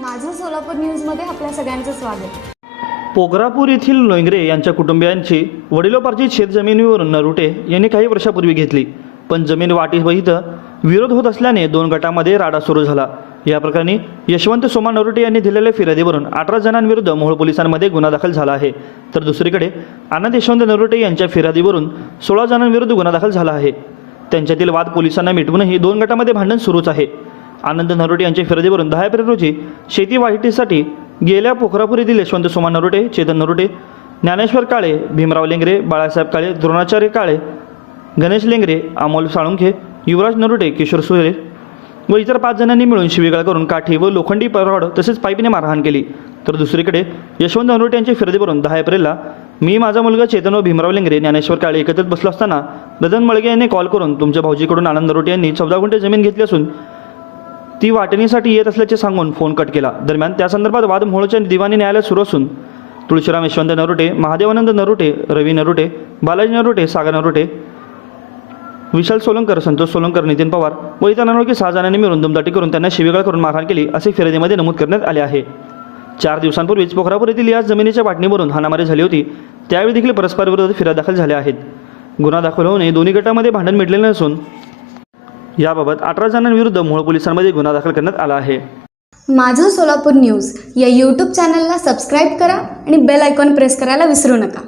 माझं सोलापूर न्यूजमध्ये आपल्या सगळ्यांचं स्वागत. पोखरापूर येथील लोंगरे यांच्या कुटुंबियांची वडिलोपार्जित शेतजमिनीवरून नरुटे यांनी काही वर्षापूर्वी घेतली. पण जमीन वाटीसहित विरोध होत असल्याने दोन गटामध्ये राडा सुरू झाला. या प्रकरणी यशवंत सोमा नरुटे यांनी दिलेल्या फिर्यादीवरून अठरा जणांविरुद्ध मोहोळ पोलिसांमध्ये गुन्हा दाखल झाला आहे. तर दुसरीकडे आनंद यशवंत नरुटे यांच्या फिर्यादीवरून सोळा जणांविरुद्ध गुन्हा दाखल झाला आहे. त्यांच्यातील वाद पोलिसांना मिटवूनही दोन गटामध्ये भांडण सुरूच आहे. आनंद नरोटे यांच्या फिर्यादीवरून दहा एप्रिल रोजी शेती वाहिटीसाठी गेल्या पोखरापूर येथील यशवंत सोमा नरोटे चेतन नरोटे ज्ञानेश्वर काळे भीमराव लेंगरे बाळासाहेब काळे द्रोणाचार्य काळे गणेश लेंगरे अमोल साळुंखे युवराज नरोटे किशोर सुरे व इतर पाच जणांनी मिळून शिवीगाळ करून काठी व लोखंडी परवाड तसेच पाईपने मारहाण केली. तर दुसरीकडे यशवंत नरोटे यांच्या फिर्यादीवरून दहा एप्रिलला मी माझा मुलगा चेतन व भीमराव लेंगरे ज्ञानेश्वर काळे एकत्रित बसलो असताना रतन मळगे यांनी कॉल करून तुमच्या भाऊजीकडून आनंद नरोटे यांनी चौदा गुंठे जमीन घेतली असून ती वाटणीसाठी येत असल्याचे सांगून फोन कट केला. दरम्यान त्या संदर्भात वाद मोहोळच्या दिवाणी न्यायालयात सुरू असून तुळशीराम यशवंत नरोटे महादेवानंद नरोटे रवी नरोटे बालाजी नरोटे सागर नरोटे विशाल सोलंकर संतोष सोलंकर नितीन पवार व इतर अनोळखी सहा जणांनी मिळून दुमदाटी करून त्यांना शिवेगाळ करून मारहाण केली असे फिर्यादीमध्ये नमूद करण्यात आले आहे. चार दिवसांपूर्वीच पोखरापूर येथील याच जमिनीच्या वाटणीवरून हाणामारी झाली होती. त्यावेळी देखील परस्पर विरोधात दाखल झाल्या आहेत. गुन्हा दाखल होऊन दोन्ही गटामध्ये भांडण मिटलेले नसून याबाबत अठरा जणांविरुद्ध मोहोळ पोलिसांमध्ये गुन्हा दाखल करण्यात आला आहे. माझं सोलापूर न्यूज या यूट्यूब चॅनलला सबस्क्राईब करा आणि बेल आयकॉन प्रेस करायला विसरू नका.